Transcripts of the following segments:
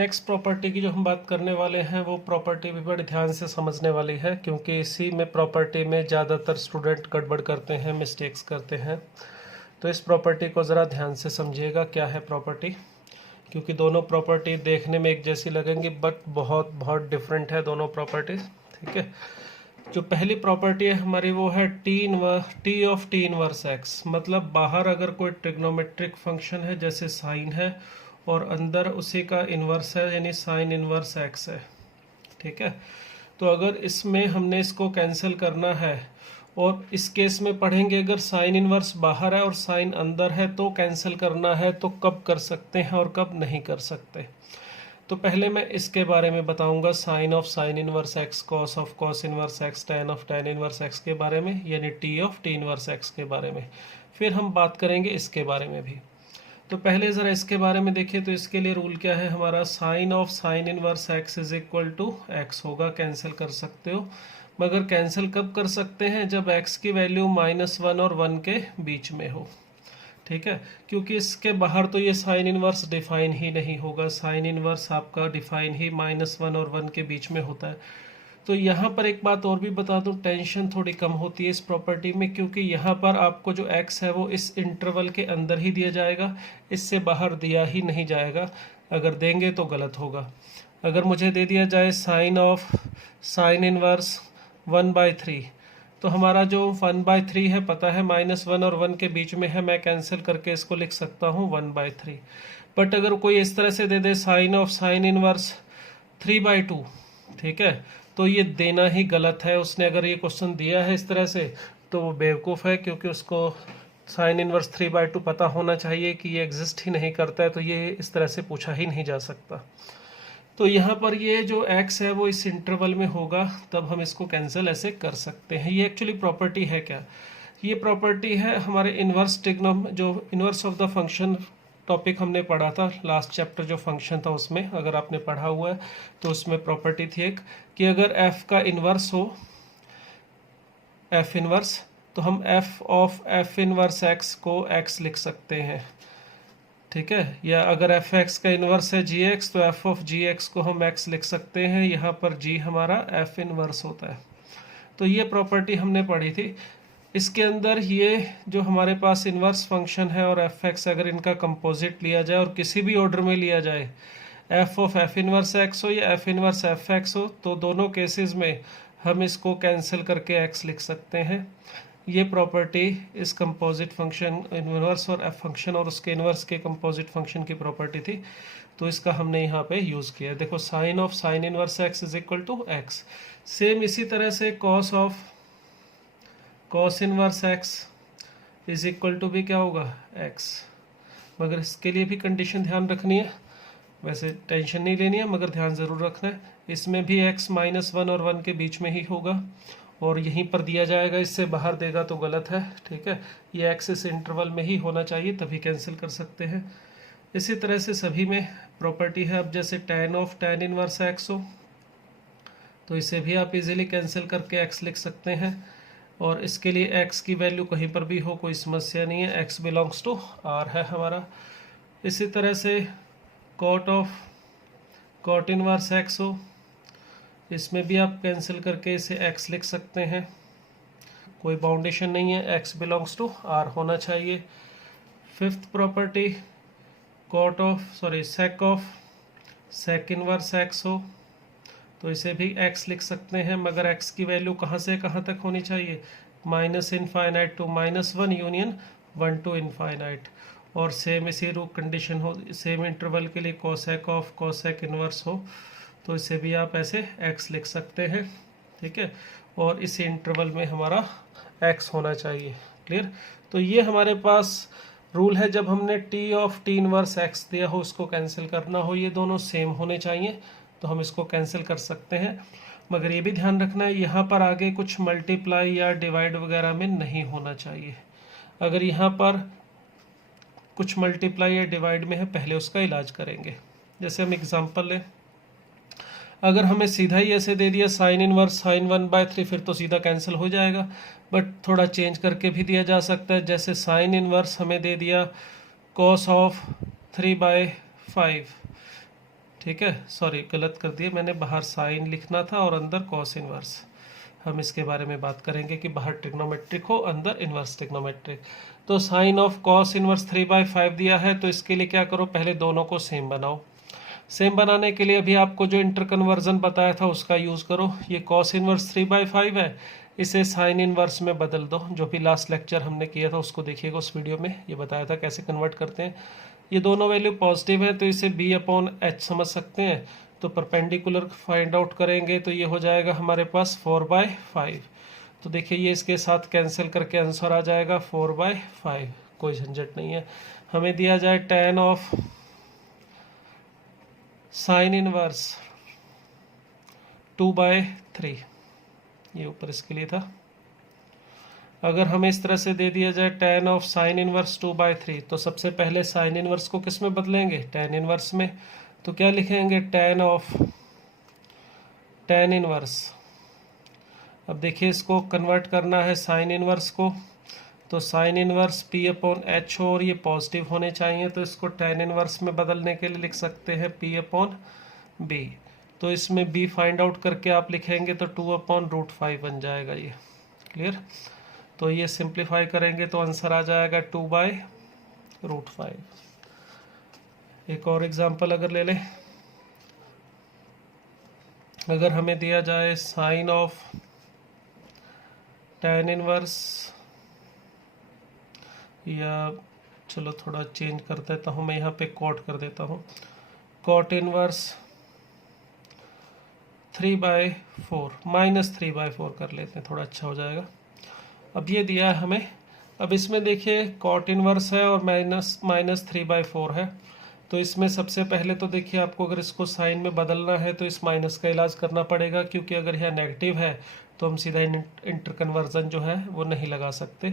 Next property की जो हम बात करने वाले हैं वो प्रॉपर्टी भी बड़े ध्यान से समझने वाली है, क्योंकि इसी में प्रॉपर्टी में ज़्यादातर स्टूडेंट गड़बड़ करते हैं, मिस्टेक्स करते हैं। तो इस प्रॉपर्टी को ज़रा ध्यान से समझिएगा क्या है प्रॉपर्टी, क्योंकि दोनों प्रॉपर्टी देखने में एक जैसी लगेंगी बट बहुत बहुत डिफरेंट है दोनों प्रॉपर्टीज। ठीक है, जो पहली प्रॉपर्टी है हमारी वो है T of t inverse x. मतलब बाहर अगर कोई ट्रिग्नोमेट्रिक फंक्शन है जैसे साइन है और अंदर उसी का इन्वर्स है यानी साइन इन्वर्स एक्स है। ठीक है, तो अगर इसमें हमने इसको कैंसिल करना है और इस केस में पढ़ेंगे अगर साइन इन्वर्स बाहर है और साइन अंदर है तो कैंसिल करना है तो कब कर सकते हैं और कब नहीं कर सकते। तो पहले मैं इसके बारे में बताऊंगा, sine of sine inverse x, cos of cos inverse x, tan of tan inverse x के बारे में, यानी t of t inverse x के बारे में। फिर हम बात करेंगे इसके बारे में भी। तो पहले ज़रा इसके बारे में देखिए। तो इसके लिए रूल क्या है हमारा, sine of sine inverse x is equal to x होगा। कैंसिल कर सकते हो, मगर कैंसिल कब कर सकते हैं, जब एक्स की वैल्यू -1 और 1 के बीच में हो। ठीक है, क्योंकि इसके बाहर तो ये साइन इनवर्स डिफाइन ही नहीं होगा। साइन इनवर्स आपका डिफाइन ही -1 और 1 के बीच में होता है। तो यहाँ पर एक बात और भी बता दूं, टेंशन थोड़ी कम होती है इस प्रॉपर्टी में, क्योंकि यहाँ पर आपको जो x है वो इस इंटरवल के अंदर ही दिया जाएगा, इससे बाहर दिया ही नहीं जाएगा। अगर देंगे तो गलत होगा। अगर मुझे दे दिया जाए साइन ऑफ साइन इनवर्स 1/3, तो हमारा जो 1/3 है पता है -1 और 1 के बीच में है, मैं कैंसिल करके इसको लिख सकता हूँ 1/3। बट अगर कोई इस तरह से दे दे साइन ऑफ साइन इनवर्स 3/2, ठीक है, तो ये देना ही गलत है। उसने अगर ये क्वेश्चन दिया है इस तरह से तो वो बेवकूफ़ है, क्योंकि उसको साइन इनवर्स 3/2 पता होना चाहिए कि ये एग्जिस्ट ही नहीं करता है, तो ये इस तरह से पूछा ही नहीं जा सकता। तो यहाँ पर ये जो x है वो इस इंटरवल में होगा, तब हम इसको कैंसिल ऐसे कर सकते हैं। ये एक्चुअली प्रॉपर्टी है क्या, ये प्रॉपर्टी है हमारे इन्वर्स ट्रिग्नोम, जो inverse of the function topic हमने पढ़ा था लास्ट चैप्टर, जो फंक्शन था उसमें अगर आपने पढ़ा हुआ है तो उसमें प्रॉपर्टी थी एक कि अगर f का इन्वर्स हो, f इन्वर्स, तो हम f of f inverse x को x लिख सकते हैं। ठीक है, या अगर एफ एक्स का इन्वर्स है जी एक्स तो एफ ऑफ जी एक्स को हम एक्स लिख सकते हैं। यहाँ पर जी हमारा एफ इन्वर्स होता है। तो ये प्रॉपर्टी हमने पढ़ी थी। इसके अंदर ये जो हमारे पास इन्वर्स फंक्शन है और एफ एक्स, अगर इनका कंपोजिट लिया जाए और किसी भी ऑर्डर में लिया जाए, F of F inverse x हो या एफ इन्वर्स एफ एक्स हो, तो दोनों केसेस में हम इसको कैंसिल करके एक्स लिख सकते हैं। ये प्रॉपर्टी इस कंपोजिट फंक्शन इन्वर्स और एफ फंक्शन और उसके इन्वर्स के कंपोजिट फंक्शन की प्रॉपर्टी थी, तो इसका हमने यहाँ पे यूज़ किया। देखो sine of sine inverse x is equal to x. Same इसी तरह से cos of cos inverse x is equal to भी क्या होगा, एक्स। मगर इसके लिए भी कंडीशन ध्यान रखनी है, वैसे टेंशन नहीं लेनी है मगर ध्यान ज़रूर रखना है। इसमें भी x -1 और 1 के बीच में ही होगा और यहीं पर दिया जाएगा, इससे बाहर देगा तो गलत है। ठीक है, ये x इस इंटरवल में ही होना चाहिए, तभी कैंसिल कर सकते हैं। इसी तरह से सभी में प्रॉपर्टी है। अब जैसे tan of tan inverse x हो तो इसे भी आप इजीली कैंसिल करके x लिख सकते हैं, और इसके लिए x की वैल्यू कहीं पर भी हो कोई समस्या नहीं है, x बिलोंग्स टू r है हमारा। इसी तरह से cot of cot inverse x हो, इसमें भी आप कैंसिल करके इसे x लिख सकते हैं, कोई बाउंडेशन नहीं है, x बिलोंग्स टू r होना चाहिए। Fifth property sec of sec inverse x हो, तो इसे भी x लिख सकते हैं, मगर x की वैल्यू कहाँ से कहाँ तक होनी चाहिए, -∞ to -1 यूनियन 1 to इनफाइनाइट। और सेम इसी रूप कंडीशन हो सेम इंटरवल के लिए कोसेक ऑफ कोसेक इनवर्स हो, तो इसे भी आप ऐसे x लिख सकते हैं। ठीक है, और इस इंटरवल में हमारा x होना चाहिए। क्लियर, तो ये हमारे पास रूल है। जब हमने t of t inverse x दिया हो, उसको कैंसिल करना हो, ये दोनों सेम होने चाहिए, तो हम इसको कैंसिल कर सकते हैं। मगर ये भी ध्यान रखना है, यहाँ पर आगे कुछ मल्टीप्लाई या डिवाइड वगैरह में नहीं होना चाहिए। अगर यहाँ पर कुछ मल्टीप्लाई या डिवाइड में है, पहले उसका इलाज करेंगे। जैसे हम एग्जांपल लें, अगर हमें सीधा ही ऐसे दे दिया साइन इनवर्स साइन 1/3, फिर तो सीधा कैंसिल हो जाएगा, बट थोड़ा चेंज करके भी दिया जा सकता है। जैसे साइन इनवर्स हमें दे दिया कॉस ऑफ 3/5, ठीक है, सॉरी गलत कर दिया मैंने, बाहर साइन लिखना था और अंदर कॉस इनवर्स। हम इसके बारे में बात करेंगे कि बाहर ट्रिग्नोमेट्रिक हो, अंदर इनवर्स ट्रिग्नोमेट्रिक। तो साइन ऑफ कॉस इनवर्स 3/5 दिया है, तो इसके लिए क्या करो, पहले दोनों को सेम बनाओ। सेम बनाने के लिए अभी आपको जो इंटर कन्वर्जन बताया था उसका यूज़ करो। ये कॉस इनवर्स 3/5 है, इसे साइन इनवर्स में बदल दो। जो भी लास्ट लेक्चर हमने किया था उसको देखिएगा, उस वीडियो में ये बताया था कैसे कन्वर्ट करते हैं। ये दोनों वैल्यू पॉजिटिव है तो इसे b/h समझ सकते हैं। तो परपेंडिकुलर फाइंड आउट करेंगे तो ये हो जाएगा हमारे पास 4/5। तो देखिए ये इसके साथ कैंसिल करके आंसर आ जाएगा 4/5, कोई झंझट नहीं है। हमें दिया जाए tan ऑफ साइन इनवर्स 2/3, ये ऊपर इसके लिए था। अगर हमें इस तरह से दे दिया जाए tan ऑफ साइन इनवर्स 2/3, तो सबसे पहले साइन इनवर्स को किस में बदलेंगे, tan इनवर्स में। तो क्या लिखेंगे, tan ऑफ tan इनवर्स। अब देखिए इसको कन्वर्ट करना है साइन इनवर्स को, तो साइन इनवर्स p/h हो और ये पॉजिटिव होने चाहिए, तो इसको tan इनवर्स में बदलने के लिए लिख सकते हैं p/b। तो इसमें b फाइंड आउट करके आप लिखेंगे तो 2/√5 बन जाएगा ये। क्लियर। तो ये सिंप्लीफाई करेंगे तो आंसर आ जाएगा 2/√5। एक और एग्जांपल अगर ले लें, अगर हमें दिया जाए साइन ऑफ tan इनवर्स, या चलो थोड़ा चेंज कर देता हूँ मैं, यहाँ पे कॉट कर देता हूँ, कॉट इनवर्स 3/4 -3/4 कर लेते हैं, थोड़ा अच्छा हो जाएगा। अब ये दिया है हमें, अब इसमें देखिए कॉट इनवर्स है और -3/4 है। तो इसमें सबसे पहले तो देखिए आपको अगर इसको साइन में बदलना है तो इस माइनस का इलाज करना पड़ेगा, क्योंकि अगर यह नेगेटिव है तो हम सीधा इंटर कन्वर्जन जो है वो नहीं लगा सकते।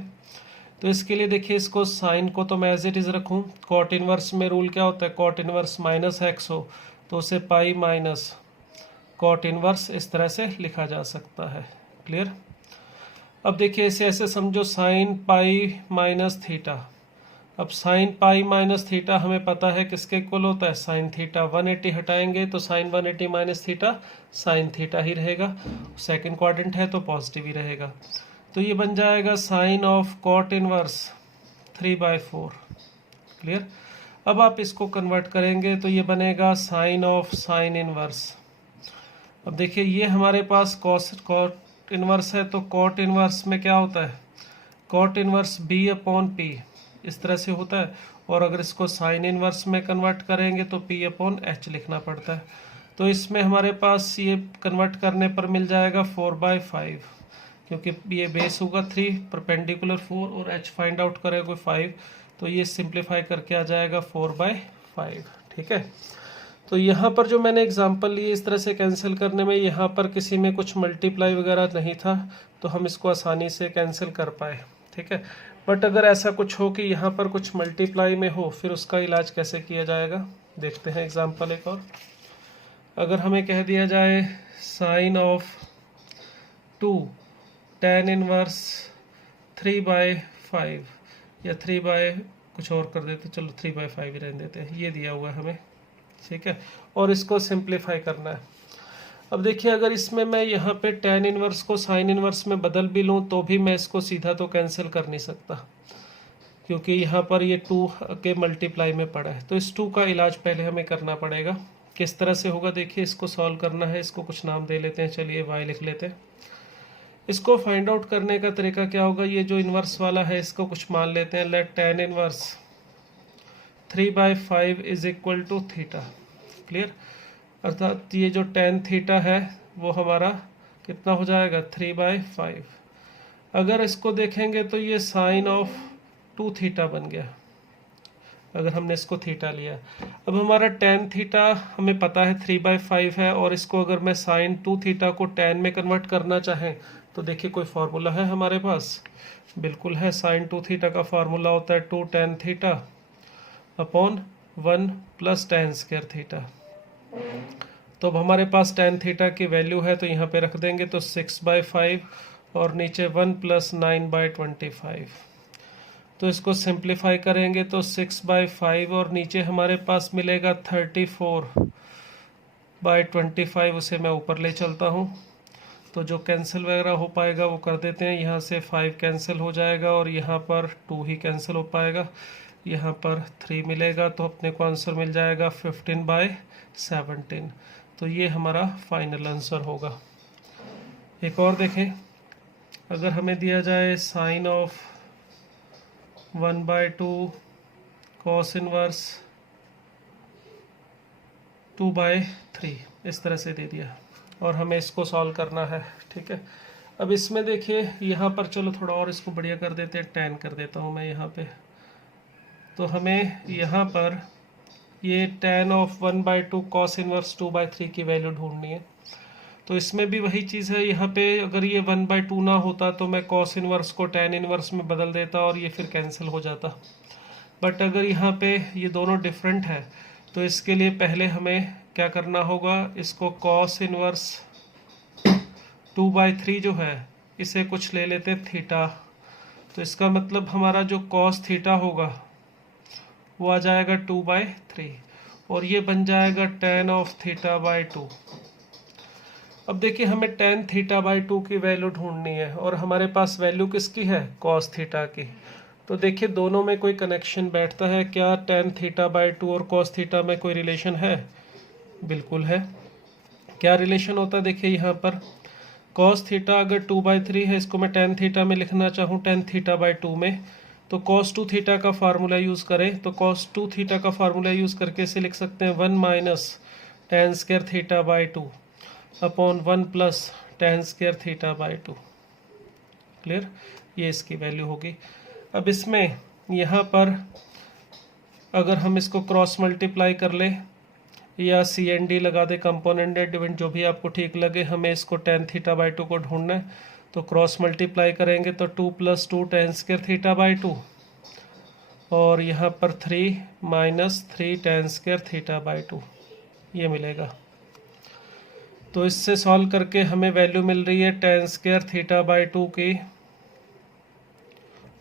तो इसके लिए देखिए इसको साइन को तो मैं एज इट इज़ रखूँ। कॉट इनवर्स में रूल क्या होता है, कॉट इनवर्स -x हो तो उसे पाई माइनस कॉट इनवर्स इस तरह से लिखा जा सकता है। क्लियर। अब देखिए इसे ऐसे समझो, साइन पाई माइनस थीटा। अब साइन पाई माइनस थीटा हमें पता है किसके इक्वल होता है, साइन थीटा। 180 हटाएंगे तो sine 180 minus theta sine theta ही रहेगा। सेकंड क्वाड्रेंट है तो पॉजिटिव ही रहेगा। तो ये बन जाएगा sine of cot inverse 3/4। Clear. अब आप इसको कन्वर्ट करेंगे तो ये बनेगा साइन ऑफ साइन इनवर्स। अब देखिए ये हमारे पास कॉट इनवर्स है, तो कॉट इनवर्स में क्या होता है, कॉट इनवर्स b/p इस तरह से होता है। और अगर इसको साइन इनवर्स में कन्वर्ट करेंगे तो p/h लिखना पड़ता है। तो इसमें हमारे पास ये कन्वर्ट करने पर मिल जाएगा 4/5, क्योंकि ये बेस होगा 3, परपेंडिकुलर 4 और h फाइंड आउट करेगा 5, तो ये सिंप्लीफाई करके आ जाएगा 4/5। ठीक है। तो यहाँ पर जो मैंने एग्जांपल लिए इस तरह से कैंसिल करने में, यहाँ पर किसी में कुछ मल्टीप्लाई वगैरह नहीं था तो हम इसको आसानी से कैंसिल कर पाए। ठीक है। बट अगर ऐसा कुछ हो कि यहाँ पर कुछ मल्टीप्लाई में हो, फिर उसका इलाज कैसे किया जाएगा, देखते हैं एग्जांपल एक और। अगर हमें कह दिया जाए साइन ऑफ 2 tan इनवर्स 3/5, या 3 कुछ और कर देते, चलो 3/5 ही रहने देते हैं, ये दिया हुआ है हमें। ठीक है। और इसको सिंप्लीफाई करना है। अब देखिए अगर इसमें मैं यहाँ पे tan इनवर्स को साइन इनवर्स में बदल भी लूँ तो भी मैं इसको सीधा तो कैंसिल कर नहीं सकता, क्योंकि यहाँ पर ये 2 के मल्टीप्लाई में पड़ा है। तो इस 2 का इलाज पहले हमें करना पड़ेगा। किस तरह से होगा, देखिए इसको सॉल्व करना है, इसको कुछ नाम दे लेते हैं, चलिए y लिख लेते हैं। इसको फाइंड आउट करने का तरीका क्या होगा, ये जो इनवर्स वाला है इसको कुछ मान लेते हैं, let tan inverse 3/5 is equal to theta. Clear. अर्थात ये जो tan थीटा है वो हमारा कितना हो जाएगा, 3/5। अगर इसको देखेंगे तो ये साइन ऑफ 2 थीटा बन गया, अगर हमने इसको थीटा लिया। अब हमारा tan थीटा हमें पता है 3/5 है, और इसको अगर मैं साइन 2 थीटा को tan में कन्वर्ट करना चाहें तो देखिए कोई फार्मूला है हमारे पास, बिल्कुल है। साइन 2 थीटा का फार्मूला होता है 2 tan theta upon 1 + tan square theta. तो अब हमारे पास tan थीटा की वैल्यू है तो यहाँ पे रख देंगे, तो 6/5 और नीचे 1 + 9/25। तो इसको सिंप्लीफाई करेंगे तो 6/5 और नीचे हमारे पास मिलेगा 34 बाय 25 उसे मैं ऊपर ले चलता हूँ, तो जो कैंसिल वगैरह हो पाएगा वो कर देते हैं। यहाँ से 5 कैंसिल हो जाएगा और यहाँ पर 2 ही कैंसिल हो पाएगा, यहाँ पर 3 मिलेगा, तो अपने को आंसर मिल जाएगा 15/17। तो ये हमारा फाइनल आंसर होगा। एक और देखें, अगर हमें दिया जाए साइन ऑफ 1/2 कॉस इनवर्स 2/3 इस तरह से दे दिया और हमें इसको सॉल्व करना है। ठीक है, अब इसमें देखिए यहाँ पर, चलो थोड़ा और इसको बढ़िया कर देते हैं, 10 कर देता हूँ मैं यहाँ पे। तो हमें यहाँ पर ये tan ऑफ 1/2 कॉस इनवर्स 2/3 की वैल्यू ढूंढनी है। तो इसमें भी वही चीज़ है, यहाँ पे अगर ये 1/2 ना होता तो मैं कॉस इनवर्स को tan इनवर्स में बदल देता और ये फिर कैंसिल हो जाता। बट अगर यहाँ पे ये दोनों डिफरेंट है तो इसके लिए पहले हमें क्या करना होगा, इसको कॉस इनवर्स 2/3 जो है इसे कुछ ले लेते थीटा। तो इसका मतलब हमारा जो कॉस थीटा होगा वो आ जाएगा 2/3 और ये बन जाएगा tan ऑफ θ/2। अब देखिए हमें tan θ/2 की वैल्यू ढूंढनी है और हमारे पास वैल्यू किसकी है, cos थीटा की। तो देखिए दोनों में कोई कनेक्शन बैठता है क्या, tan θ/2 और cos थीटा में कोई रिलेशन है, बिल्कुल है। क्या रिलेशन होता है, देखिए यहाँ पर cos थीटा अगर 2/3 है, इसको मैं tan थीटा में लिखना चाहूँ tan θ/2 में, तो cos 2 थीटा का फार्मूला यूज़ करें, तो cos 2 थीटा का फार्मूला यूज़ करके इसे लिख सकते हैं 1 - tan square θ/2 upon 1 + tan square θ/2। Clear, ये इसकी वैल्यू होगी। अब इसमें यहाँ पर अगर हम इसको क्रॉस मल्टीप्लाई कर ले या CND लगा दे, कंपोनेंट डिविडेंड जो भी आपको ठीक लगे, हमें इसको tan θ/2 को ढूंढना है। तो क्रॉस मल्टीप्लाई करेंगे तो 2 + 2 tan स्क्वायर θ/2 और यहाँ पर 3 - 3 tan स्क्वायर θ/2 ये मिलेगा। तो इससे सॉल्व करके हमें वैल्यू मिल रही है tan स्क्वायर θ/2 की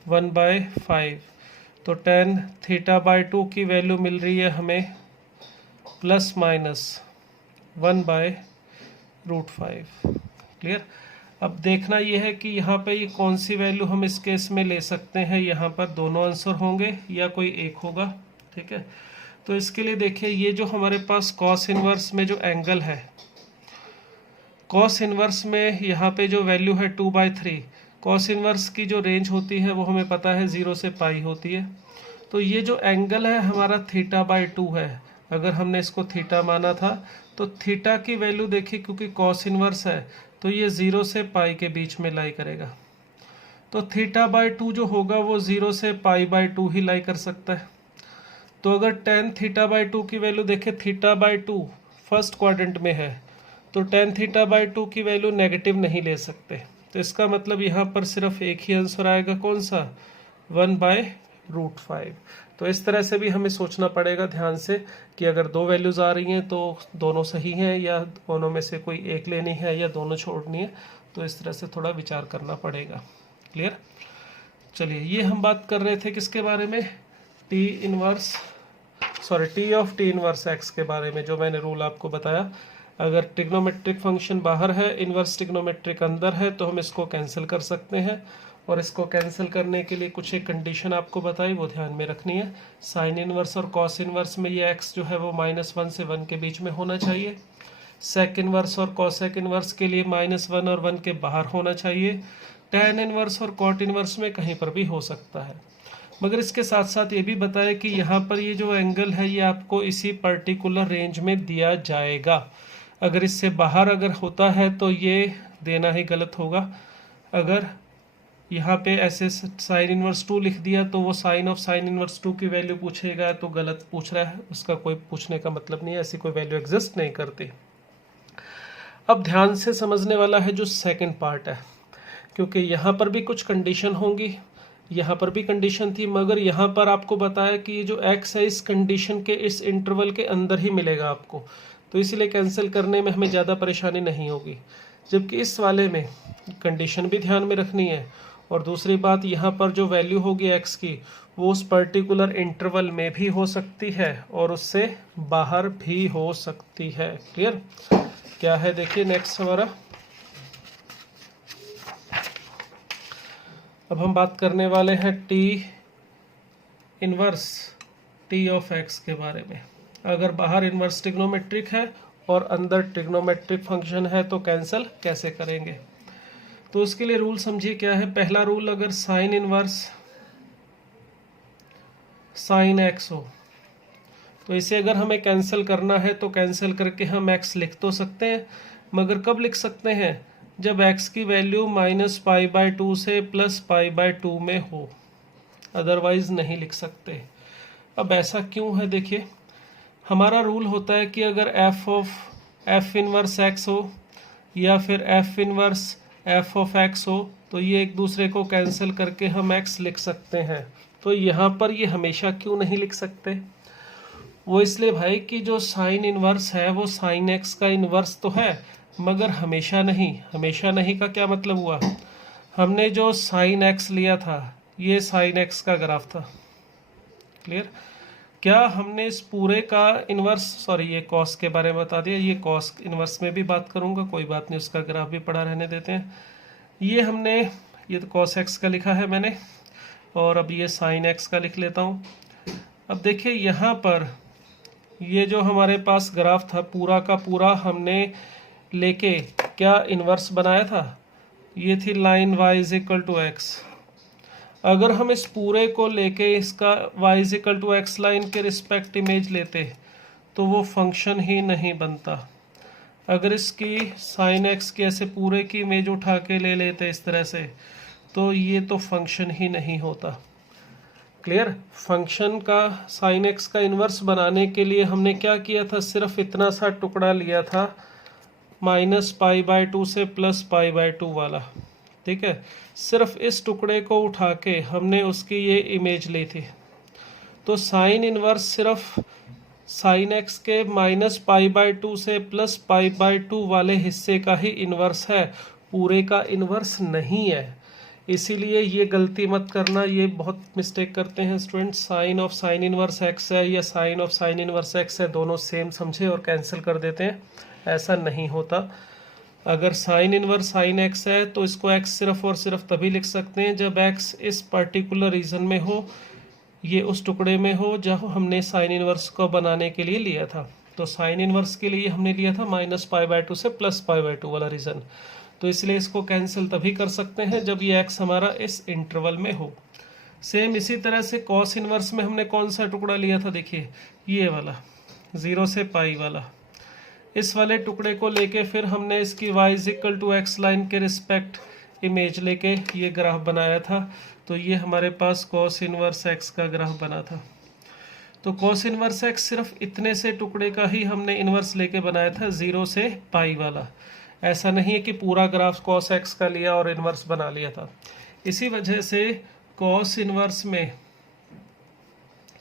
1/5। तो tan θ/2 की वैल्यू मिल रही है हमें ±1/√5। क्लियर। अब देखना यह है कि यहाँ पे ये कौन सी वैल्यू हम इस केस में ले सकते हैं, यहाँ पर दोनों आंसर होंगे या कोई एक होगा। ठीक है, तो इसके लिए देखिए ये जो हमारे पास कॉस इनवर्स में जो एंगल है, कॉस इनवर्स में यहाँ पे जो वैल्यू है 2/3, कॉस इनवर्स की जो रेंज होती है वो हमें पता है 0 से पाई होती है। तो ये जो एंगल है हमारा θ/2 है, अगर हमने इसको थीटा माना था तो थीटा की वैल्यू देखिए, क्योंकि कॉस इनवर्स है तो ये 0 से पाई के बीच में लाई करेगा। तो θ/2 जो होगा वो 0 से π/2 ही लाई कर सकता है। तो अगर tan θ/2 की वैल्यू देखें, θ/2 फर्स्ट क्वाड्रेंट में है, तो tan θ/2 की वैल्यू नेगेटिव नहीं ले सकते। तो इसका मतलब यहाँ पर सिर्फ एक ही आंसर आएगा, कौन सा, 1/√5। तो इस तरह से भी हमें सोचना पड़ेगा ध्यान से कि अगर दो वैल्यूज़ आ रही हैं तो दोनों सही हैं या दोनों में से कोई एक लेनी है या दोनों छोड़नी है। तो इस तरह से थोड़ा विचार करना पड़ेगा। क्लियर। चलिए, ये हम बात कर रहे थे किसके बारे में, T of t inverse x के बारे में, जो मैंने रूल आपको बताया। अगर ट्रिग्नोमेट्रिक फंक्शन बाहर है, इनवर्स ट्रिग्नोमेट्रिक अंदर है, तो हम इसको कैंसिल कर सकते हैं। और इसको कैंसिल करने के लिए कुछ एक कंडीशन आपको बताई, वो ध्यान में रखनी है। साइन इनवर्स और कॉस इनवर्स में ये x जो है वो -1 से 1 के बीच में होना चाहिए। सेक इनवर्स और कॉसेक इनवर्स के लिए -1 और 1 के बाहर होना चाहिए। टैन इनवर्स और कॉट इनवर्स में कहीं पर भी हो सकता है। मगर इसके साथ साथ ये भी बताया कि यहाँ पर ये जो एंगल है ये आपको इसी पर्टिकुलर रेंज में दिया जाएगा। अगर इससे बाहर अगर होता है तो ये देना ही गलत होगा। अगर यहाँ पे ऐसे साइन इनवर्स 2 लिख दिया तो वो साइन ऑफ साइन इनवर्स 2 की वैल्यू पूछेगा, तो गलत पूछ रहा है, उसका कोई पूछने का मतलब नहीं है, ऐसी कोई वैल्यू एग्जिस्ट नहीं करती। अब ध्यान से समझने वाला है जो सेकंड पार्ट है, क्योंकि यहाँ पर भी कुछ कंडीशन होंगी, यहाँ पर भी कंडीशन थी, मगर यहाँ पर आपको बताया कि ये जो x है इस कंडीशन के इस इंटरवल के अंदर ही मिलेगा आपको, तो इसलिए कैंसिल करने में हमें ज़्यादा परेशानी नहीं होगी। जबकि इस वाले में कंडीशन भी ध्यान में रखनी है, और दूसरी बात यहाँ पर जो वैल्यू होगी x की वो उस पर्टिकुलर इंटरवल में भी हो सकती है और उससे बाहर भी हो सकती है। क्लियर? क्या है देखिए नेक्स्ट हमारा, अब हम बात करने वाले हैं T inverse T of x के बारे में। अगर बाहर इनवर्स ट्रिग्नोमेट्रिक है और अंदर ट्रिग्नोमेट्रिक फंक्शन है तो कैंसिल कैसे करेंगे? तो उसके लिए रूल समझिए क्या है। पहला रूल, अगर साइन इनवर्स साइन एक्स हो तो इसे अगर हमें कैंसिल करना है तो कैंसिल करके हम एक्स लिख तो सकते हैं, मगर कब लिख सकते हैं? जब एक्स की वैल्यू -π/2 से +π/2 में हो, अदरवाइज नहीं लिख सकते। अब ऐसा क्यों है देखिए, हमारा रूल होता है कि अगर एफ इनवर्स एक्स हो या फिर F inverse F of x हो तो ये एक दूसरे को कैंसिल करके हम एक्स लिख सकते हैं। तो यहाँ पर ये हमेशा क्यों नहीं लिख सकते? वो इसलिए भाई कि जो साइन इनवर्स है वो साइन एक्स का इनवर्स तो है, मगर हमेशा नहीं। हमेशा नहीं का क्या मतलब हुआ? हमने जो साइन एक्स लिया था ये साइन एक्स का ग्राफ था। क्लियर? क्या हमने इस पूरे का इनवर्स, सॉरी ये कॉस के बारे में बता दिया, ये कॉस इनवर्स में भी बात करूंगा, कोई बात नहीं, उसका ग्राफ भी पड़ा रहने देते हैं। ये तो कॉस एक्स का लिखा है मैंने, और अब ये साइन एक्स का लिख लेता हूँ। अब देखिए यहाँ पर ये जो हमारे पास ग्राफ था पूरा का पूरा हमने लेके क्या इनवर्स बनाया था? ये थी लाइन y = x। अगर हम इस पूरे को लेके इसका y = x लाइन के रिस्पेक्ट इमेज लेते तो वो फंक्शन ही नहीं बनता। अगर इसकी साइन एक्स की ऐसे पूरे की इमेज उठा के ले लेते इस तरह से तो ये तो फंक्शन ही नहीं होता। क्लियर? फंक्शन का साइन एक्स का इन्वर्स बनाने के लिए हमने क्या किया था? सिर्फ इतना सा टुकड़ा लिया था -π/2 से +π/2 वाला। ठीक है, सिर्फ इस टुकड़े को उठा के हमने उसकी ये इमेज ली थी। तो साइन इनवर्स सिर्फ साइन एक्स के -π/2 से +π/2 वाले हिस्से का ही इनवर्स है, पूरे का इनवर्स नहीं है। इसीलिए ये गलती मत करना, ये बहुत मिस्टेक करते हैं students. Sine of sine inverse x है या sine of sine inverse x है, दोनों सेम समझे और कैंसिल कर देते हैं। ऐसा नहीं होता। अगर साइन इनवर्स साइन एक्स है तो इसको एक्स सिर्फ और सिर्फ तभी लिख सकते हैं जब एक्स इस पर्टिकुलर रीजन में हो, ये उस टुकड़े में हो जहाँ हमने साइन इनवर्स को बनाने के लिए लिया था। तो साइन इनवर्स के लिए हमने लिया था -π/2 से +π/2 वाला रीजन, तो इसलिए इसको कैंसिल तभी कर सकते हैं जब ये एक्स हमारा इस इंटरवल में हो। सेम इसी तरह से कॉस इनवर्स में हमने कौन सा टुकड़ा लिया था? देखिए ये वाला 0 से पाई वाला। इस वाले टुकड़े को लेके फिर हमने इसकी y = x लाइन के रिस्पेक्ट इमेज लेके ये ग्राफ बनाया था। तो ये हमारे पास कॉस इनवर्स x का ग्राफ बना था। तो कॉस इनवर्स x सिर्फ इतने से टुकड़े का ही हमने इनवर्स लेके बनाया था, 0 से पाई वाला। ऐसा नहीं है कि पूरा ग्राफ कॉस एक्स का लिया और इनवर्स बना लिया था। इसी वजह से कॉस इनवर्स में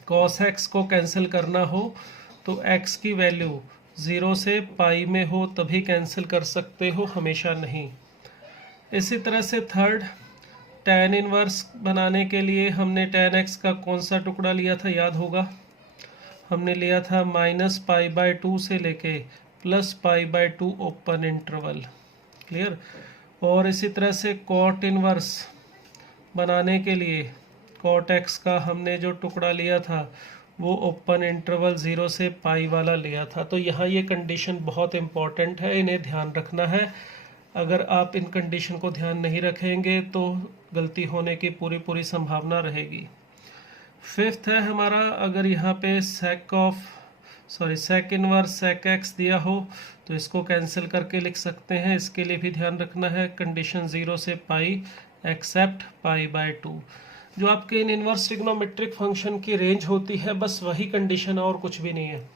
कॉस एक्स को कैंसिल करना हो तो एक्स की वैल्यू 0 से पाई में हो तभी कैंसिल कर सकते हो, हमेशा नहीं। इसी तरह से थर्ड, tan इनवर्स बनाने के लिए हमने tan x का कौन सा टुकड़ा लिया था? याद होगा, हमने लिया था -π/2 से लेके +π/2 ओपन इंटरवल। क्लियर? और इसी तरह से कॉट इनवर्स बनाने के लिए कॉट एक्स का हमने जो टुकड़ा लिया था वो ओपन इंटरवल 0 से पाई वाला लिया था। तो यहाँ ये कंडीशन बहुत इंपॉर्टेंट है, इन्हें ध्यान रखना है। अगर आप इन कंडीशन को ध्यान नहीं रखेंगे तो गलती होने की पूरी संभावना रहेगी। फिफ्थ है हमारा, अगर यहाँ पे सेक इनवर्स सेक एक्स दिया हो तो इसको कैंसिल करके लिख सकते हैं। इसके लिए भी ध्यान रखना है कंडीशन 0 से पाई एक्सेप्ट π/2। जो आपके इन इनवर्स ट्रिग्नोमेट्रिक फंक्शन की रेंज होती है बस वही कंडीशन है और कुछ भी नहीं है।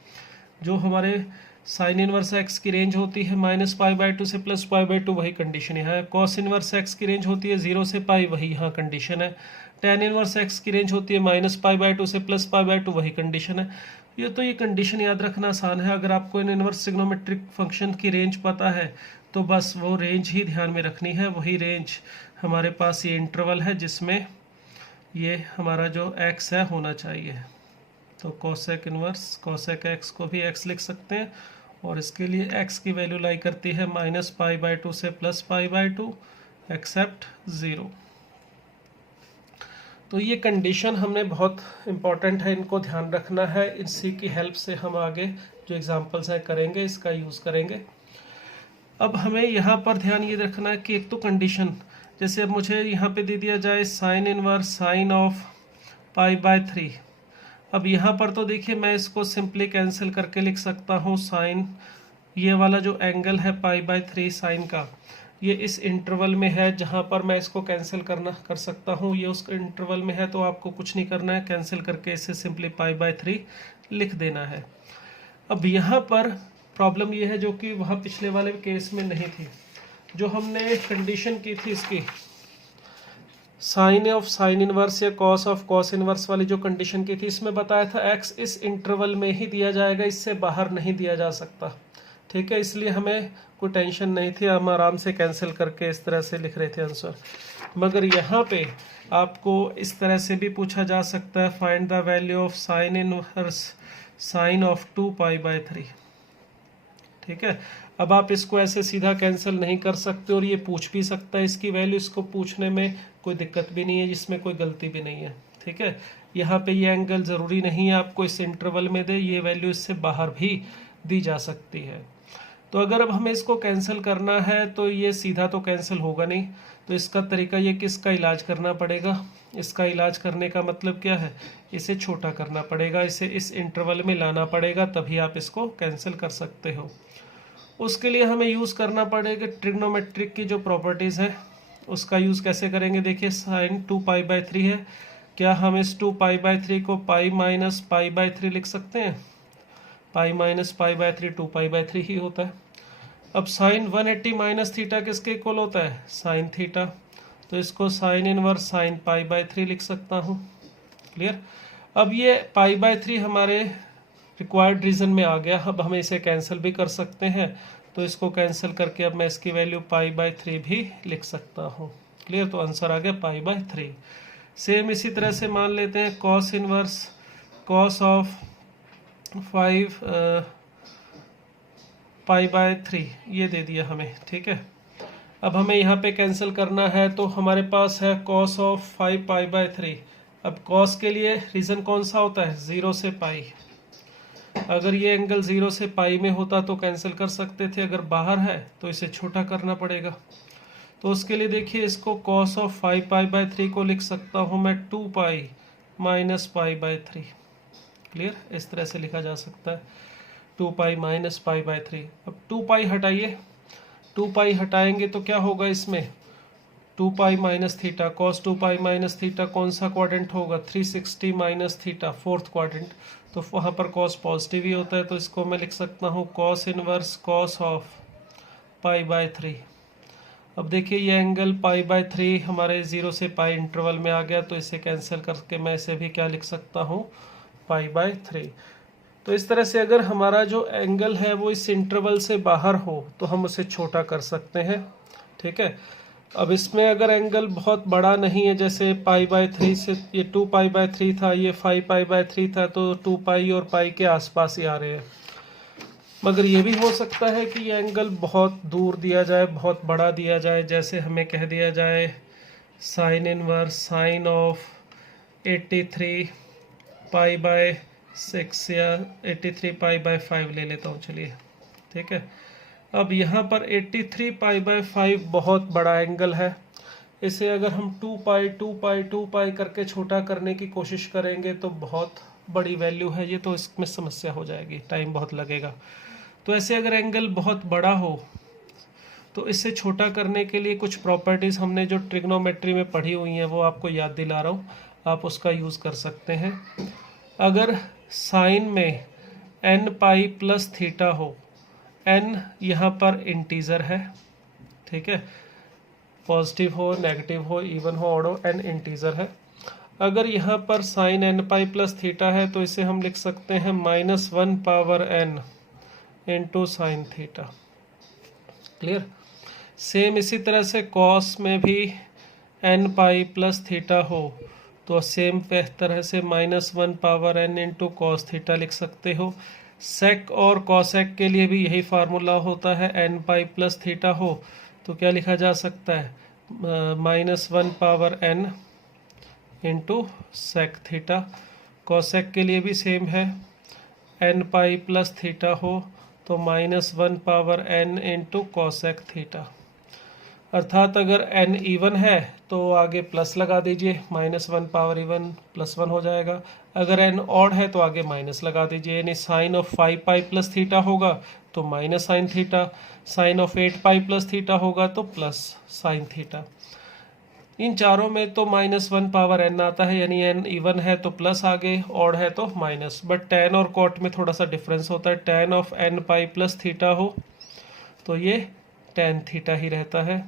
जो हमारे साइन इनवर्स एक्स की रेंज होती है -π/2 से +π/2 वही कंडीशन है। कॉस इनवर्स एक्स की रेंज होती है 0 से पाई, वही यहाँ कंडीशन है। tan इनवर्स एक्स की रेंज होती है -π/2 से +π/2 वही कंडीशन है। ये कंडीशन याद रखना आसान है। अगर आपको इन इनवर्स ट्रिग्नोमेट्रिक फंक्शन की रेंज पता है तो बस वो रेंज ही ध्यान में रखनी है। वही रेंज हमारे पास ये इंटरवल है जिसमें ये हमारा जो x है होना चाहिए। तो कोसेक इनवर्स कोसेक x को भी x लिख सकते हैं, और इसके लिए x की वैल्यू लाई करती है -π/2 से +π/2 एक्सेप्ट 0। तो ये कंडीशन हमने बहुत इम्पॉर्टेंट है, इनको ध्यान रखना है। इसी की हेल्प से हम आगे जो एग्जांपल्स हैं करेंगे, इसका यूज़ करेंगे। अब हमें यहाँ पर ध्यान ये रखना है कि एक तो कंडीशन, जैसे अब मुझे यहाँ पे दे दिया जाए साइन इनवर्स साइन ऑफ π/3। अब यहाँ पर तो देखिए मैं इसको सिंपली कैंसिल करके लिख सकता हूँ साइन, ये वाला जो एंगल है π/3 साइन का, ये इस इंटरवल में है जहाँ पर मैं इसको कैंसिल कर सकता हूँ। ये उस इंटरवल में है, तो आपको कुछ नहीं करना है, कैंसिल करके इसे सिंपली π/3 लिख देना है। अब यहाँ पर प्रॉब्लम ये है जो कि वहाँ पिछले वाले केस में नहीं थी। जो हमने कंडीशन की थी इसकी साइन ऑफ साइन इनवर्स या कॉस ऑफ कॉस इनवर्स वाली जो कंडीशन की थी, इसमें बताया था x इस इंटरवल में ही दिया जाएगा, इससे बाहर नहीं दिया जा सकता। ठीक है, इसलिए हमें कोई टेंशन नहीं थी, हम आराम से कैंसिल करके इस तरह से लिख रहे थे आंसर। मगर यहाँ पे आपको इस तरह से भी पूछा जा सकता है, find the value of sine inverse sine of 2π/3। ठीक है, अब आप इसको ऐसे सीधा कैंसिल नहीं कर सकते, और ये पूछ भी सकता है इसकी वैल्यू, इसको पूछने में कोई दिक्कत भी नहीं है, जिसमें कोई गलती भी नहीं है। ठीक है, यहाँ पे ये एंगल ज़रूरी नहीं है आपको इस इंटरवल में दे, ये वैल्यू इससे बाहर भी दी जा सकती है। तो अगर अब हमें इसको कैंसिल करना है तो ये सीधा तो कैंसिल होगा नहीं, तो इसका तरीका ये कि इसका इलाज करना पड़ेगा। इसका इलाज करने का मतलब क्या है, इसे छोटा करना पड़ेगा, इसे इस इंटरवल में लाना पड़ेगा, तभी आप इसको कैंसिल कर सकते हो। उसके लिए हमें यूज़ करना पड़ेगा ट्रिग्नोमेट्रिक की जो प्रॉपर्टीज़ है, उसका यूज़ कैसे करेंगे। देखिए साइन 2π/3 है, क्या हम इस 2π/3 को π-π/3 लिख सकते हैं। π-π/3 2π/3 ही होता है। अब साइन 180 माइनस थीटा किसके इक्वल होता है, साइन थीटा, तो इसको साइन इनवर्स साइन π/3 लिख सकता हूँ। क्लियर। अब ये π/3 हमारे रिक्वायर्ड रीजन में आ गया, अब हम इसे कैंसिल भी कर सकते हैं, तो इसको कैंसिल करके अब मैं इसकी वैल्यू π/3 भी लिख सकता हूँ। क्लियर, तो आंसर आ गया π/3। सेम इसी तरह से मान लेते हैं कॉस इनवर्स कॉस ऑफ 5 π/3, ये दे दिया हमें। ठीक है, अब हमें यहाँ पे कैंसिल करना है, तो हमारे पास है कॉस ऑफ 5 π/3। अब कॉस के लिए रीज़न कौन सा होता है, 0 से पाई। अगर ये एंगल 0 से पाई में होता तो कैंसिल कर सकते थे, अगर बाहर है तो इसे छोटा करना पड़ेगा। तो उसके लिए देखिए इसको कॉस ऑफ 5 π/3 को लिख सकता हूँ मैं 2π माइनस π/3। क्लियर, इस तरह से लिखा जा सकता है 2π माइनस π/3। अब 2π हटाइए, 2π हटाएंगे तो क्या होगा इसमें 2π minus theta, cos 2π minus theta कौन सा क्वाड्रेंट होगा, 360 माइनस थीटा, फोर्थ क्वाड्रेंट, तो वहाँ पर कॉस पॉजिटिव ही होता है, तो इसको मैं लिख सकता हूँ कॉस इनवर्स कॉस ऑफ π/3। अब देखिए ये एंगल π/3 हमारे 0 से पाई इंटरवल में आ गया, तो इसे कैंसिल करके मैं इसे भी क्या लिख सकता हूँ π/3। तो इस तरह से अगर हमारा जो एंगल है वो इस इंटरवल से बाहर हो तो हम उसे छोटा कर सकते हैं। ठीक है, अब इसमें अगर एंगल बहुत बड़ा नहीं है, जैसे π/3 से ये 2π/3 था, ये 5π/3 था, तो 2π और पाई के आसपास ही आ रहे हैं। मगर ये भी हो सकता है कि ये एंगल बहुत दूर दिया जाए, बहुत बड़ा दिया जाए, जैसे हमें कह दिया जाए साइन इनवर्स साइन ऑफ 83 π/6 या 83 π/5 ले लेता हूँ, चलिए। ठीक है, अब यहाँ पर 83 π/5 बहुत बड़ा एंगल है, इसे अगर हम 2π करके छोटा करने की कोशिश करेंगे तो बहुत बड़ी वैल्यू है ये, तो इसमें समस्या हो जाएगी, टाइम बहुत लगेगा। तो ऐसे अगर एंगल बहुत बड़ा हो तो इससे छोटा करने के लिए कुछ प्रॉपर्टीज़ हमने जो ट्रिग्नोमेट्री में पढ़ी हुई हैं वो आपको याद दिला रहा हूँ, आप उसका यूज़ कर सकते हैं। अगर साइन में nπ प्लस थीटा हो, n यहाँ पर इंटीज़र है, ठीक है, पॉजिटिव हो नेगेटिव हो इवन हो ऑड हो, n इंटीज़र है। अगर यहाँ पर साइन nπ प्लस थीटा है तो इसे हम लिख सकते हैं -1 power n into sine theta. Clear, same इसी तरह से कॉस में भी nπ प्लस थीटा हो तो सेम तरह से -1 power n into cos theta लिख सकते हो। सेक और कॉसेक के लिए भी यही फार्मूला होता है, n पाई प्लस थीटा हो तो क्या लिखा जा सकता है, -1 power n into sec theta. Cosec के लिए भी सेम है, n पाई प्लस थीटा हो तो -1 power n into cosec theta. अर्थात अगर n इवन है तो आगे प्लस लगा दीजिए, -1 पावर इवन +1 हो जाएगा। अगर n ऑड है तो आगे माइनस लगा दीजिए, यानी sine of 5 pi plus theta होगा तो minus sine theta, sine of 8 pi plus theta होगा तो प्लस साइन थीटा। इन चारों में तो -1 पावर n आता है, यानी n इवन है तो प्लस आगे, ऑड है तो माइनस। बट टैन और कॉट में थोड़ा सा डिफरेंस होता है। Tan of n pi plus theta हो तो ये टैन थीटा ही रहता है,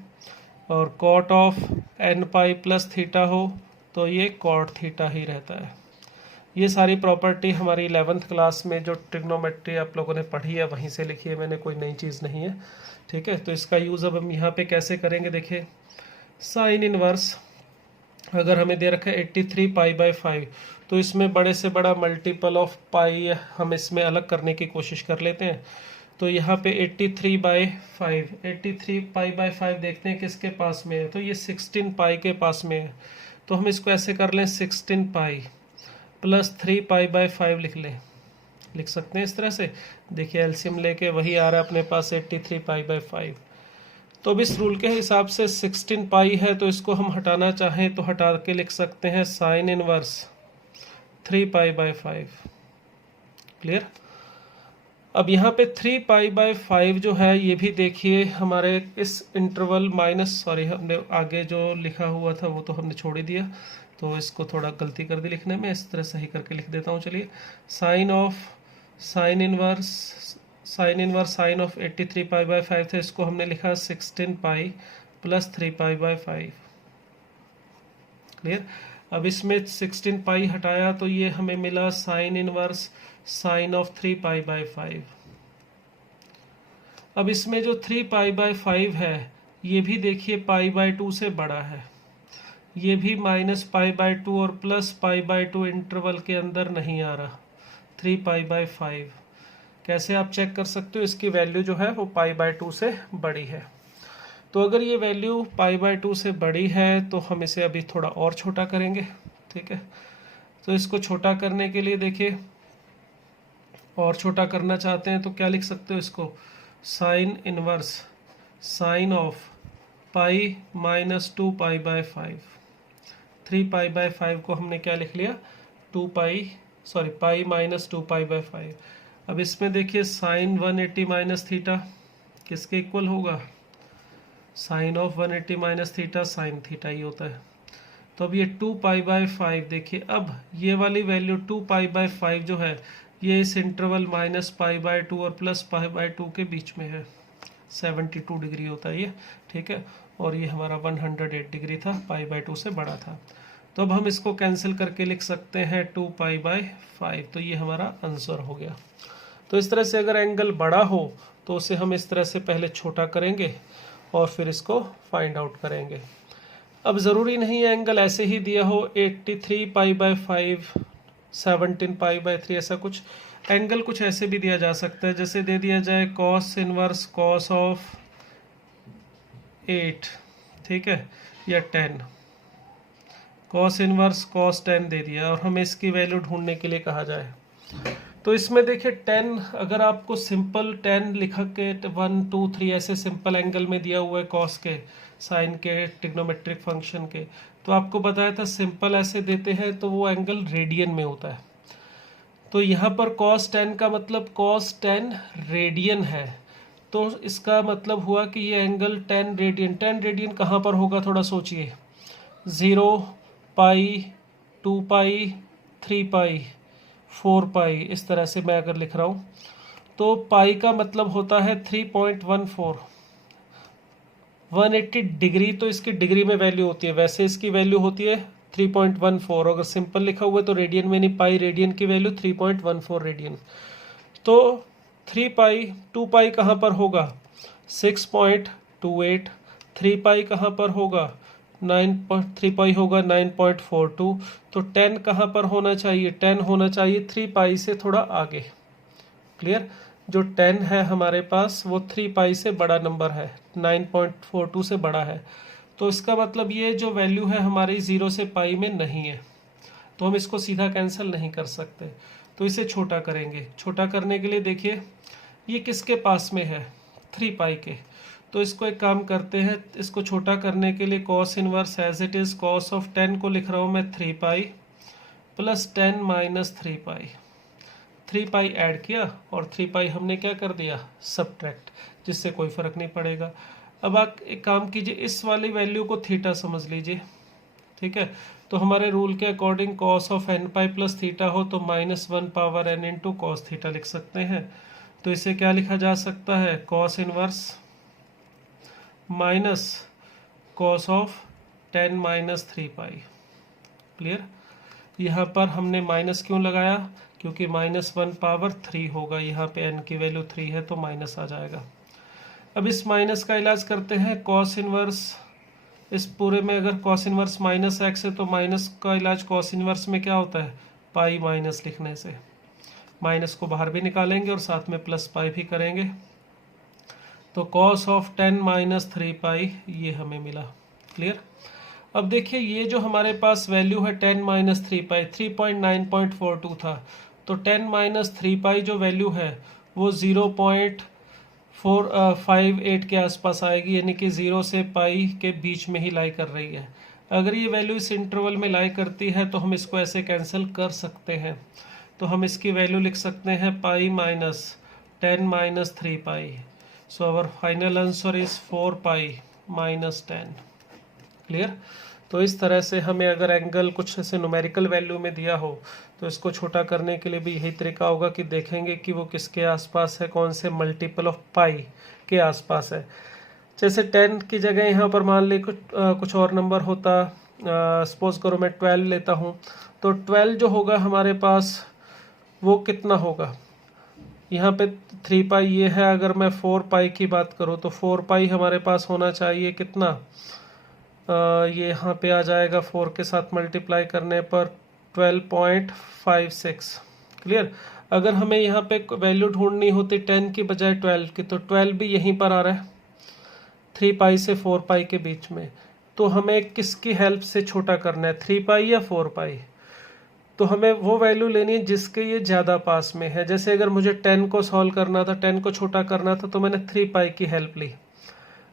और cot of n pi plus theta हो तो ये कॉट थीटा ही रहता है। ये सारी प्रॉपर्टी हमारी 11th क्लास में जो ट्रिग्नोमेट्री आप लोगों ने पढ़ी है वहीं से लिखी है मैंने, कोई नई चीज़ नहीं है। ठीक है, तो इसका यूज़ अब हम यहाँ पे कैसे करेंगे, देखिए साइन इनवर्स अगर हमें दे रखा है 83 पाई बाय 5, तो इसमें बड़े से बड़ा मल्टीपल ऑफ पाई हम इसमें अलग करने की कोशिश कर लेते हैं। तो यहाँ पे 83 बाई 5, 83 पाई बाय 5 देखते हैं किसके पास में है, तो ये 16 पाई के पास में है। तो हम इसको ऐसे कर लें, 16 पाई प्लस 3 पाई बाय 5 लिख सकते हैं इस तरह से। देखिए एलसीएम लेके वही आ रहा है अपने पास 83 पाई बाय 5। तो अब इस रूल के हिसाब से 16 पाई है तो इसको हम हटाना चाहें तो हटा के लिख सकते हैं sine inverse 3 pi by 5। Clear. अब यहाँ पे 3 पाई बाय 5 जो है ये भी देखिए हमारे इस इंटरवल हमने आगे जो लिखा हुआ था वो तो हमने छोड़ ही दिया, तो इसको थोड़ा गलती कर दी लिखने में, इस तरह सही करके लिख देता हूँ। चलिए, sign inverse sine of 83 pi by 5 था, इसको हमने लिखा 16 pi plus 3 pi by 5। Clear. अब इसमें 16 पाई हटाया तो ये हमें मिला sign inverse sine of 3 pi by 5। अब इसमें जो 3 पाई बाय 5 है ये भी देखिए पाई बाय 2 से बड़ा है, ये भी माइनस पाई बाय 2 और प्लस पाई बाय 2 इंटरवल के अंदर नहीं आ रहा। 3 पाई बाय 5 कैसे आप चेक कर सकते हो, इसकी वैल्यू जो है वो पाई बाय 2 से बड़ी है। तो अगर ये वैल्यू पाई बाय 2 से बड़ी है तो हम इसे अभी थोड़ा और छोटा करेंगे। ठीक है, तो इसको छोटा करने के लिए देखिए, और छोटा करना चाहते हैं तो क्या लिख सकते हो इसको, sign inverse sine of pi minus 2 pi by 5। 3 pi by 5 को हमने क्या लिख लिया, पाई माइनस 2 पाई बाय 5। अब इसमें देखिए साइन 180 माइनस थीटा किसके इक्वल होगा, sine of 180 minus theta sine theta ही होता है। तो अब ये 2 पाई बाय 5 देखिए, अब ये वाली वैल्यू 2 पाई बाय 5 जो है ये इस इंटरवल माइनस पाई बाय 2 और प्लस पाई बाय 2 के बीच में है, 72 डिग्री होता है ये। ठीक है, और ये हमारा 108 डिग्री था, पाई बाय 2 से बड़ा था। तो अब हम इसको कैंसिल करके लिख सकते हैं 2 पाई बाय 5, तो ये हमारा आंसर हो गया। तो इस तरह से अगर एंगल बड़ा हो तो उसे हम इस तरह से पहले छोटा करेंगे और फिर इसको फाइंड आउट करेंगे। अब ज़रूरी नहीं है एंगल ऐसे ही दिया हो 83 पाई बाय 5, 17 पाई बाय 3, ऐसा कुछ एंगल कुछ ऐसे भी दिया जा सकता है, जैसे दे दिया जाए कॉस इनवर्स कॉस ऑफ 8, ठीक है, या 10, कॉस इनवर्स कॉस 10 दे दिया और हमें इसकी वैल्यू ढूंढने के लिए कहा जाए। तो इसमें देखिए 10, अगर आपको सिंपल 10 लिखा के 1 2 3 ऐसे सिंपल एंगल में दिया हुआ है कॉस के साइन के ट्रिग्नोमेट्रिक फंक्शन के, तो आपको बताया था सिंपल ऐसे देते हैं तो वो एंगल रेडियन में होता है। तो यहाँ पर cos 10 का मतलब cos 10 रेडियन है, तो इसका मतलब हुआ कि ये एंगल 10 रेडियन, 10 रेडियन कहाँ पर होगा थोड़ा सोचिए, 0 पाई 2 पाई 3 पाई 4 पाई, इस तरह से मैं अगर लिख रहा हूँ तो पाई का मतलब होता है 3.14, 180 डिग्री तो इसकी डिग्री में वैल्यू होती है, वैसे इसकी वैल्यू होती है 3.14। अगर सिंपल लिखा हुआ है तो रेडियन में नहीं, पाई रेडियन की वैल्यू 3.14 रेडियन। तो 3 पाई 2 पाई कहाँ पर होगा 6.28, 3 पाई कहाँ पर होगा 3 पाई होगा 9.42। तो 10 कहाँ पर होना चाहिए? 10 होना चाहिए 3 पाई से थोड़ा आगे। क्लियर? जो 10 है हमारे पास वो 3 पाई से बड़ा नंबर है, 9.42 से बड़ा है। तो इसका मतलब ये जो वैल्यू है हमारी 0 से पाई में नहीं है, तो हम इसको सीधा कैंसिल नहीं कर सकते। तो इसे छोटा करेंगे। छोटा करने के लिए देखिए ये किसके पास में है? 3 पाई के। तो इसको एक काम करते हैं, इसको छोटा करने के लिए cos inverse as it is cos of 10 को लिख रहा हूँ मैं 3 pi plus 10 minus 3 pi. 3 pi add किया और 3 पाई हमने क्या कर दिया? सबट्रैक्ट, जिससे कोई फर्क नहीं पड़ेगा। अब आप एक काम कीजिए, इस वाली वैल्यू को थीटा समझ लीजिए। ठीक है, तो हमारे रूल के according cos of n pi plus theta हो तो -1 power n into cos theta लिख सकते हैं। तो इसे क्या लिखा जा सकता है? Cos inverse minus cos of 10 minus 3 pi. Clear? यहाँ पर हमने माइनस क्यों लगाया? क्योंकि -1 पावर 3 होगा, यहाँ पे n की वैल्यू 3 है तो माइनस आ जाएगा। अब इस माइनस का इलाज करते हैं। कॉस इनवर्स, इस पूरे में अगर कॉस इनवर्स माइनस एक्स है तो माइनस का इलाज कॉस इनवर्स में क्या होता है? पाई माइनस लिखने से। माइनस को बाहर भी निकालेंगे और साथ में प्लस पाई भी करेंगे। तो कॉस ऑफ 10 माइनस 3 पाई ये हमें मिला। क्लियर? अब देखिए ये जो हमारे पास वैल्यू है 10 माइनस 3 पाई 3.9.42 था, तो 10 माइनस 3 पाई जो वैल्यू है वो 0.458 के आसपास आएगी, यानी कि 0 से पाई के बीच में ही लाई कर रही है। अगर ये वैल्यू इस इंटरवल में लाई करती है तो हम इसको ऐसे कैंसिल कर सकते हैं। तो हम इसकी वैल्यू लिख सकते हैं pi minus 10 minus 3 pi. So our final answer is 4 pi minus 10। Clear? तो इस तरह से हमें अगर एंगल कुछ ऐसे न्यूमेरिकल वैल्यू में दिया हो तो इसको छोटा करने के लिए भी यही तरीका होगा कि देखेंगे कि वो किसके आसपास है, कौन से मल्टीपल ऑफ पाई के आसपास है। जैसे 10 की जगह यहाँ पर मान ले कुछ और नंबर होता, सपोज करो मैं 12 लेता हूँ, तो 12 जो होगा हमारे पास वो कितना होगा? यहाँ पे 3 पाई ये है, अगर मैं 4 पाई की बात करूँ तो 4 पाई हमारे पास होना चाहिए कितना? ये यहाँ पे आ जाएगा 4 के साथ मल्टीप्लाई करने पर 12.56। क्लियर? अगर हमें यहाँ पे वैल्यू ढूंढनी होती 10 की बजाय 12 की, तो 12 भी यहीं पर आ रहा है 3 पाई से 4 पाई के बीच में। तो हमें किसकी हेल्प से छोटा करना है, 3 पाई या 4 पाई? तो हमें वो वैल्यू लेनी है जिसके ये ज़्यादा पास में है। जैसे अगर मुझे 10 को सॉल्व करना था, 10 को छोटा करना था, तो मैंने 3 पाई की हेल्प ली।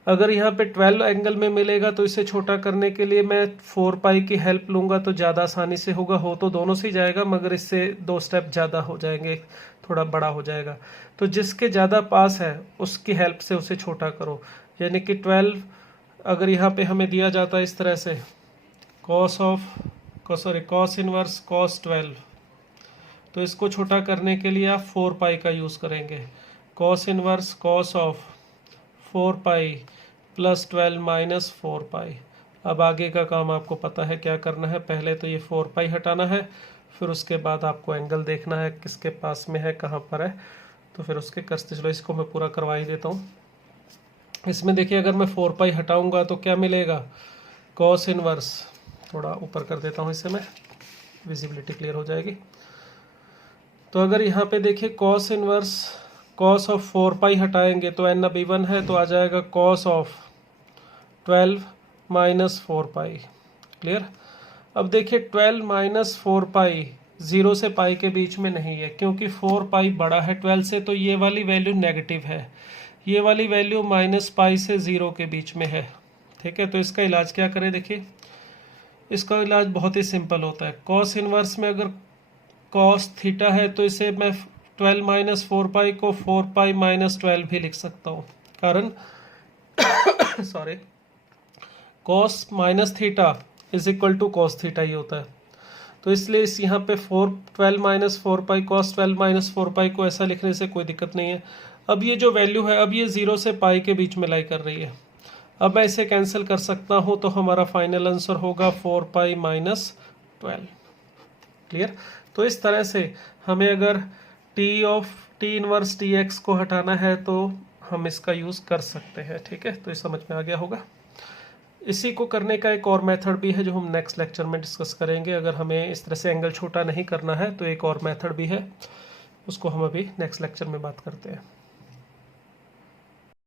अगर यहाँ पे 12 एंगल में मिलेगा तो इसे छोटा करने के लिए मैं 4 पाई की हेल्प लूँगा तो ज़्यादा आसानी से होगा। हो तो दोनों से ही जाएगा मगर इससे 2 स्टेप ज़्यादा हो जाएंगे, थोड़ा बड़ा हो जाएगा। तो जिसके ज़्यादा पास है उसकी हेल्प से उसे छोटा करो। यानी कि 12 अगर यहाँ पे हमें दिया जाता है इस तरह से कॉस इनवर्स कॉस 12, तो इसको छोटा करने के लिए आप 4 पाई का यूज़ करेंगे। Cos inverse cos of 4 pi plus 12 minus 4 पाई। अब आगे का काम आपको पता है क्या करना है। पहले तो ये 4 पाई हटाना है, फिर उसके बाद आपको एंगल देखना है किसके पास में है, कहाँ पर है, तो फिर उसके करते चलो। इसको मैं पूरा करवा ही देता हूँ। इसमें देखिए अगर मैं 4 पाई हटाऊंगा तो क्या मिलेगा? कॉस इनवर्स, थोड़ा ऊपर कर देता हूँ इससे मैं, विजिबिलिटी क्लियर हो जाएगी। तो अगर यहाँ पे देखिए कॉस इनवर्स कॉस ऑफ 4 पाई हटाएंगे तो n अभी 1 है तो आ जाएगा cos of 12 minus 4 pi. Clear? अब देखिए 12 माइनस 4 पाई 0 से पाई के बीच में नहीं है क्योंकि 4 पाई बड़ा है 12 से, तो ये वाली वैल्यू नेगेटिव है, ये वाली वैल्यू माइनस पाई से 0 के बीच में है। ठीक है, तो इसका इलाज क्या करें? देखिए इसका इलाज बहुत ही सिंपल होता है। कॉस इनवर्स में अगर कॉस थीटा है तो इसे मैं 12 माइनस 4 पाई को 4 पाई माइनस 12 भी लिख सकता हूँ, कारण sorry cos minus theta is equal to cos theta ही होता है। तो इसलिए इस यहाँ पे 12 minus 4 pi cos 12 minus 4 pi को ऐसा लिखने से कोई दिक्कत नहीं है। अब ये जो वैल्यू है अब ये 0 से पाई के बीच में लाई कर रही है। अब मैं इसे कैंसिल कर सकता हूँ तो हमारा फाइनल आंसर होगा 4 पाई माइनस 12। क्लियर? तो इस तरह से हमें अगर टी इनवर्स टी एक्स को हटाना है तो हम इसका यूज़ कर सकते हैं। ठीक है, तो ये समझ में आ गया होगा। इसी को करने का एक और मेथड भी है जो हम नेक्स्ट लेक्चर में डिस्कस करेंगे। अगर हमें इस तरह से एंगल छोटा नहीं करना है तो एक और मेथड भी है, उसको हम अभी नेक्स्ट लेक्चर में बात करते हैं।